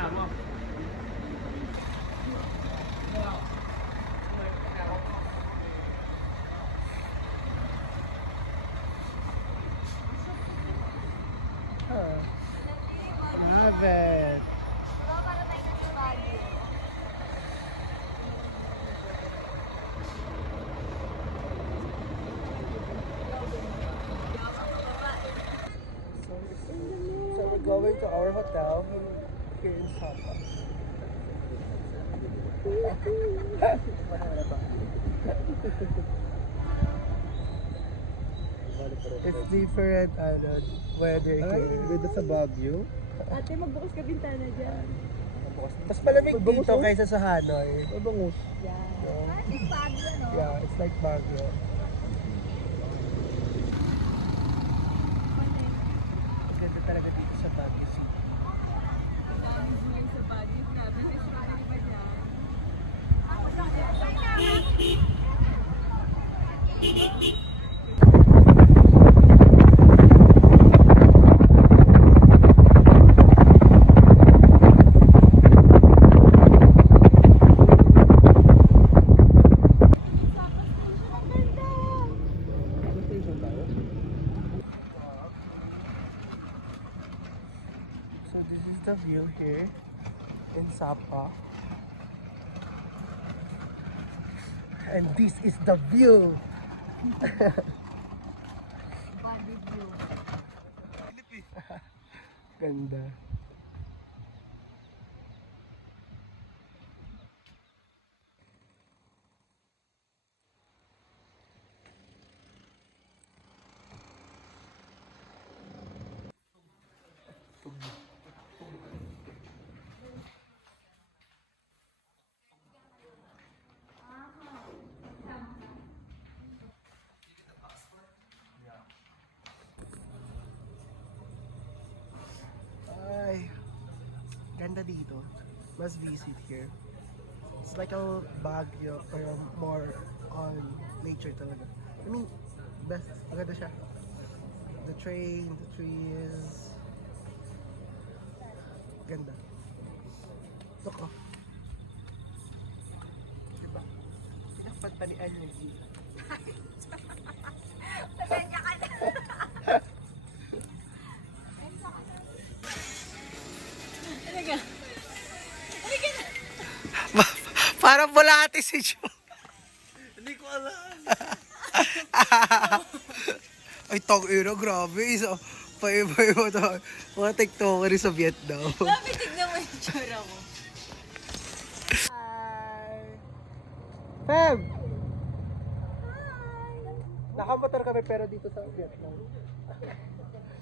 Love it. So we're going to our hotel here in Sapa. It's different weather here. Ganda sa Baguio. Ate, magbukas ka bintana dyan. Mas malamig dito kaysa sa Hanoi. Mabangus. Yan. No? It's Baguio, no? Yeah, it's like Baguio. Ganda talaga dito sa Baguio City. Ang daming gulay sa Baguio. Grabe, may strawberry ba dyan? So this is the view here in Sapa. And this is the view. Body view. Ganda. Ay, ganda dito. Must visit here. It's like a Baguio, pero more on nature talaga. I mean, best. Maganda siya. The train, the trees. Ganda. Look, oh. Diba? Pinagpantanian yung dito. Parang bulate si Jo. Hindi ko alam. Ay, tang-ina, grabe. Isa, paiba-iba to. Mga tiktoker sa Vietnam. Grabe, tignan mo yung tsura mo. Hi! Feb! Nakamotor kami pero dito sa Vietnam.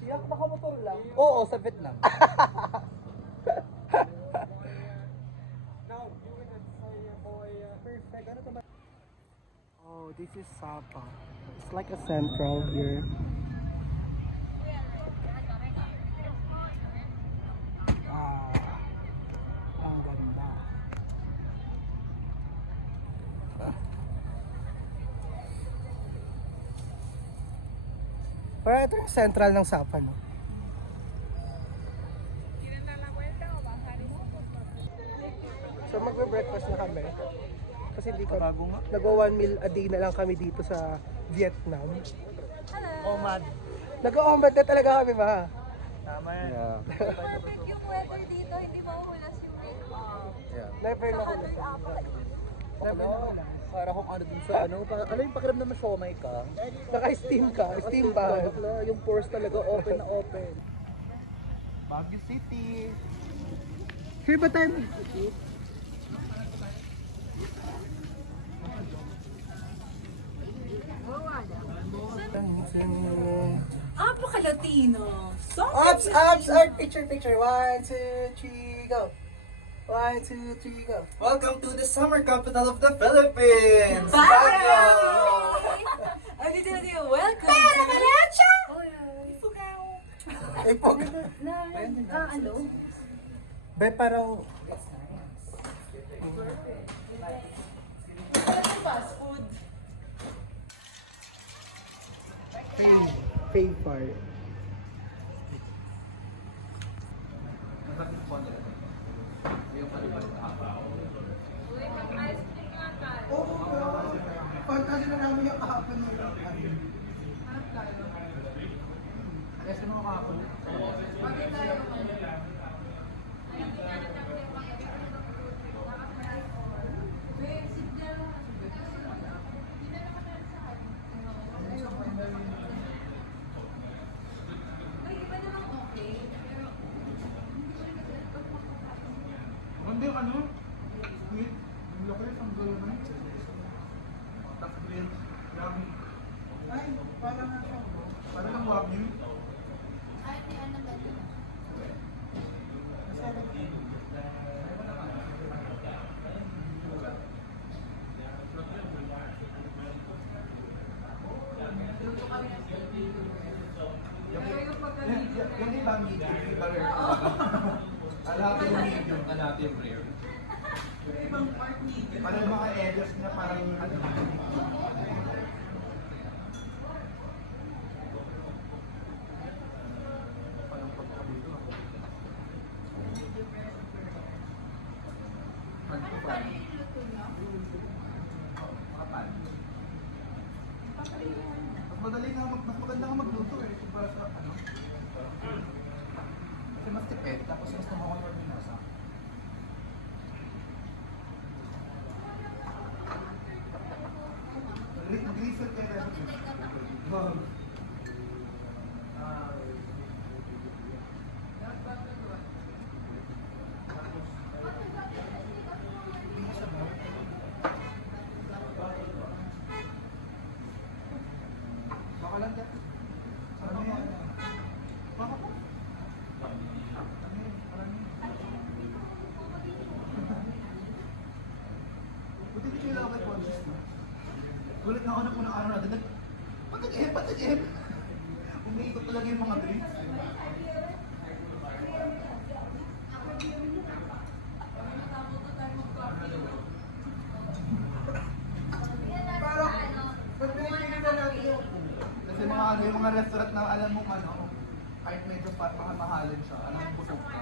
Siyak, nakamotor lang. Oo, sa Vietnam. Oh, this is Sapa. It's like a central here. Ang ganda. Parang ito yung central ng Sapa, no? So magbe-breakfast na kami. Kasi hindi kami, Bago nga. nag-1 meal a day na lang kami dito sa Vietnam. Omad. Nag-omad na talaga kami, ma. Tama yan. Yeah. Perfect yung weather dito. Hindi mahuhulas yung wind. Yeah. Never na huli. Never na huli. Para kung ano dun sa ano, ano yung pakiramdam na siomay ka? Naka-steam ka, steam ba? Yung pores talaga open na open. Baguio City. Here ba tayo mag-shoot? Apaka-Latino. Ups, art, picture. 1, 2, 3, go. 1, 2, 3, go. Welcome to the summer capital of the Philippines! Baguio! Ay, dito. Welcome! Pera ka na siya! Eh, pag... Ano? Be, parang... Fast food. Fave part. Oo, bro. Fantasy na namin yung kahapon nila. Kasi mga kahapon. Hindi yung ano? Sweet? Yung laki ang gulo na. Tapos green. Yummy. Ay, parang nga siya, bro. Parang ang wagyu. Yung iba medium, yung iba rare. Alati yung medium, alati yung rare. Parang yung mga edges na parang ano. Parang pagkabito ako. Kapal. Mas madali nga, mas maganda nga magluto eh, kumpara sa ano. Kasi mas tipid, tapos mas tumakontrol yung nasa. Mag-refill kayo na sa baka lang yan. Ano yan? Baka po? Ano yan? Parang yan. Buti hindi kayo lang conscious na. Gulat na ako na unang araw natin. Patag-em, patag-em! Umiikot talaga yung mga drinks. Parang, ba't binibigyan na natin yung Kasi mga ano, yung mga restaurant na alam mo ano, kahit medyo mahalin siya, alam mo busog ka.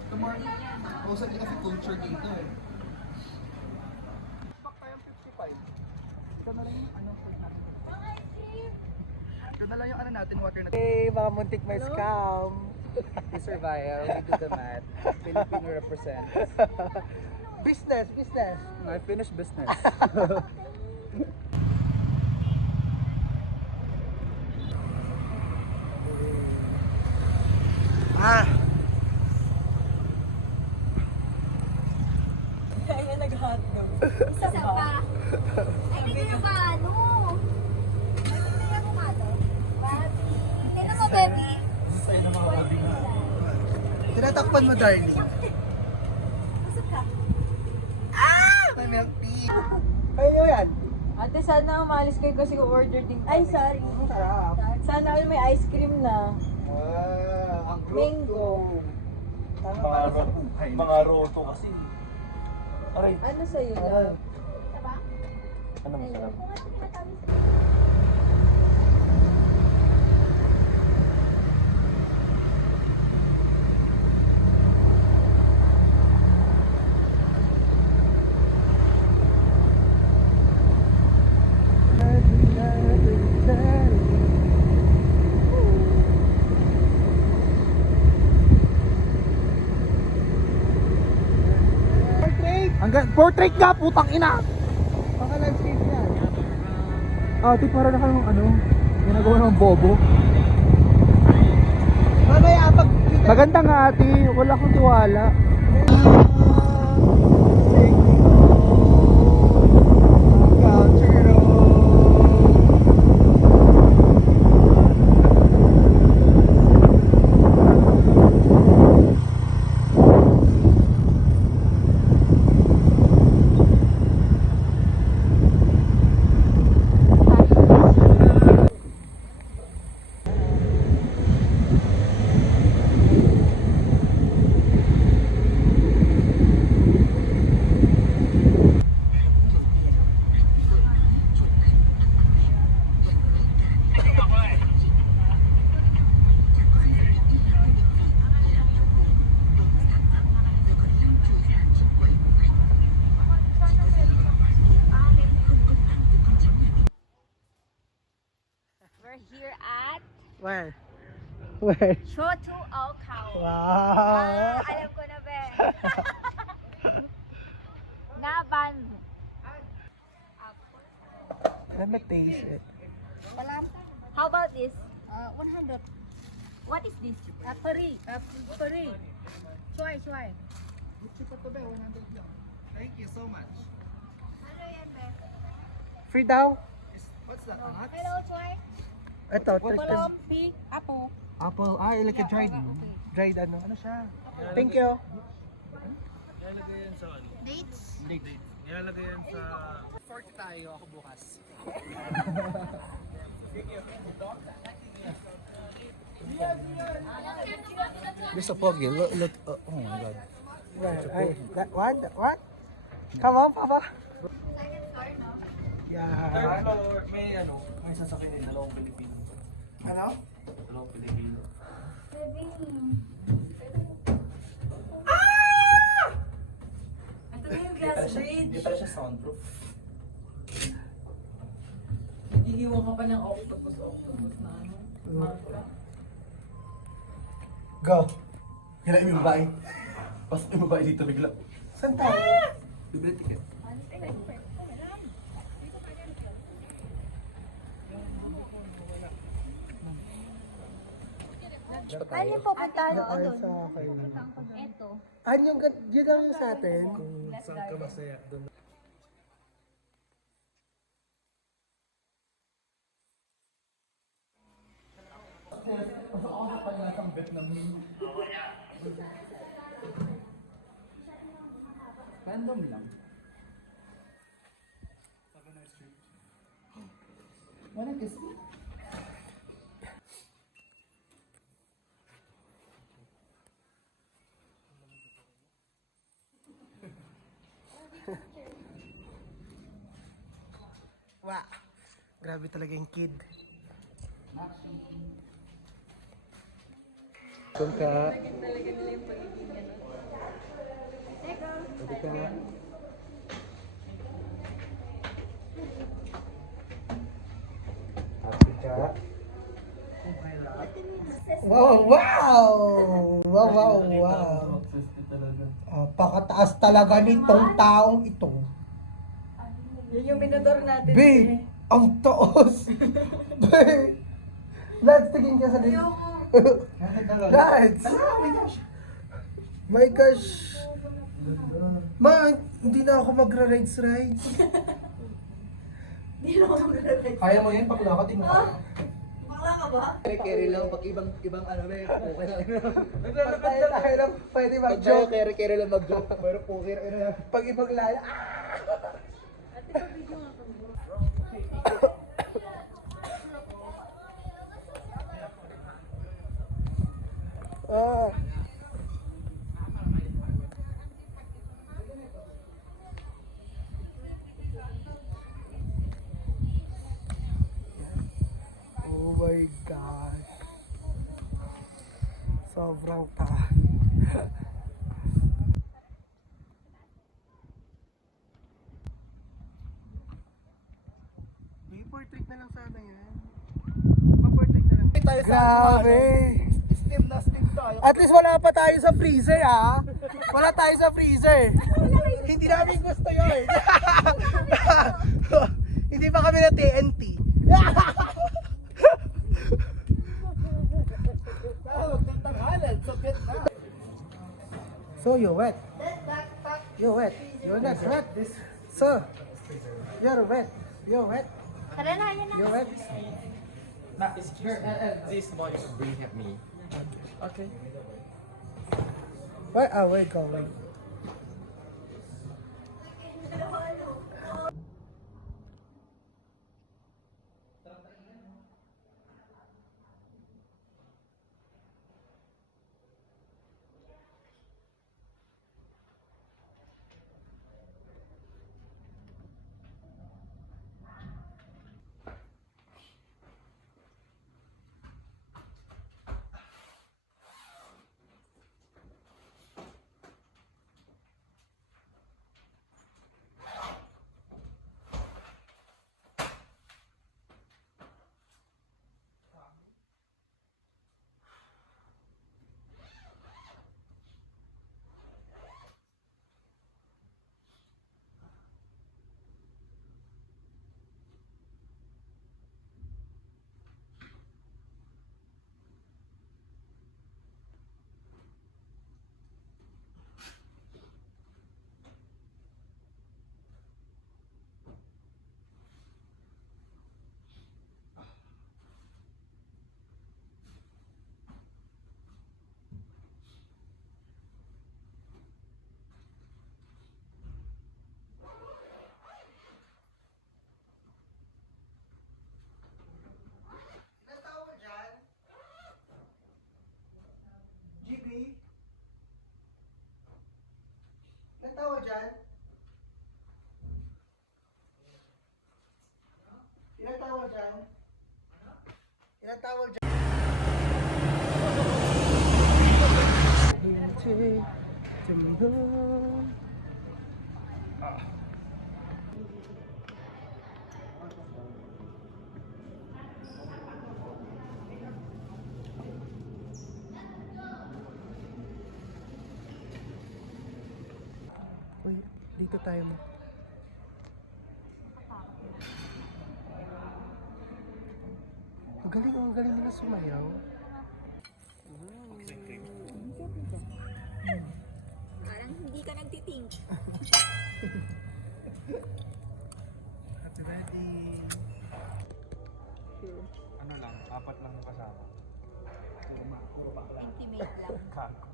Ito more, mostly kasi culture dito eh. Back tayong 55. Ito na lang yung ano natin. Ito na lang yung ano natin, water natin. Hey, mga muntik may scam. We survive, we do the math. Filipino represents. Business, business. I finished business. Ah, Kaya nag-hotdog. Isa pa. Ay, hindi na ba ano? Ay, hindi na mo mato. Baby. Tingnan mo, baby. Sa'yo na mga babi na. tinatakpan mo, darling. Busog ka. May milk tea. Kayo yan. Ate, sana umalis kayo kasi ko-order din. Ay, sorry. Ang sarap. Sana all may ice cream na. Wow, ang Mango. Mga roto kasi. Aray, Ano sa'yo, love? Diba? ano masarap? Kung ano tinatawag Portrait! Portrait nga, putang ina! Baka landscape yan. Ate, para na kayong ano, ginagawa ng bobo. Mamaya, pag kita... Maganda nga ate, wala akong tiwala. Where? Where? Show to all cow. Wow! Alam ko na, Ben. Naban. Let me taste it. How about this? 100. What is this? Pari. Pari. Choy, choy. Thank you so much. Ano yan, Ben? Free daw? What's that? Nuts? Hello, choy. Ito, Colom, pig, apple. apple. Ah, like a dried. okay. Dried ano? Ano siya? Thank you. Nilalagay yan sa ano? Dates? Nilalagay yan sa... 40 tayo, ako bukas. Mr. Poggy, look, oh my god. What? Come on, Papa. Second store, no? Yeah. May sasakyan din, dalawang Pilipino. Ano? Dalawang Pilipino. Ito na yung glass bridge. Hindi pala siya soundproof. Naghihiwa ka pa ng octopus na ano. Marka. Go. Kailangan yung babae. Pasok yung babae dito bigla. Saan tayo? Bibili ticket. Ano yung pupuntahan ko Ay, doon? sa akin. Ito. Yun lang yung sa atin. Saan ka masaya? Doon. Random lang. Wanna kiss me? Wow. Grabe talaga yung kid. Kung ka. Sabi ka. Sabi ka. Wow, wow! Wow, wow, wow. Pakataas talaga nitong taong ito. Yun yung minador natin. B! Ang taos! B! Lads, tingin ka sa dito. Lads! My gosh! Ma, hindi na ako magra-rides. Hindi na ako mag-relax. Kaya mo yan, paglakad, di mo kaya. Bakla ka ba? Carry lang, pag ibang ano na okay lang. Naglalakad na tayo lang, pwede Pag tayo mag-joke. carry lang mag-joke, pero poker, ano na. Pag ibang lala, ah. Oh my gosh. Sobrang ta. Portrait na lang sana yan. Ma-portrait na lang. Grabe! Steam na steam tayo. At least wala pa tayo sa freezer, ah. Wala tayo sa freezer. Hindi namin gusto yun. Hindi pa kami na TNT. So you wet. You wet. You're not wet. So you're wet. You're wet. Tara na, yan na. You're wet. This boy bring me. Okay. Where are we going? take to me home. Uy, dito tayo. Ang galing nila sumayaw. Parang hindi ka nagtitink. Happy birthday! Ano lang, 4 lang yung kasama. Intimate lang.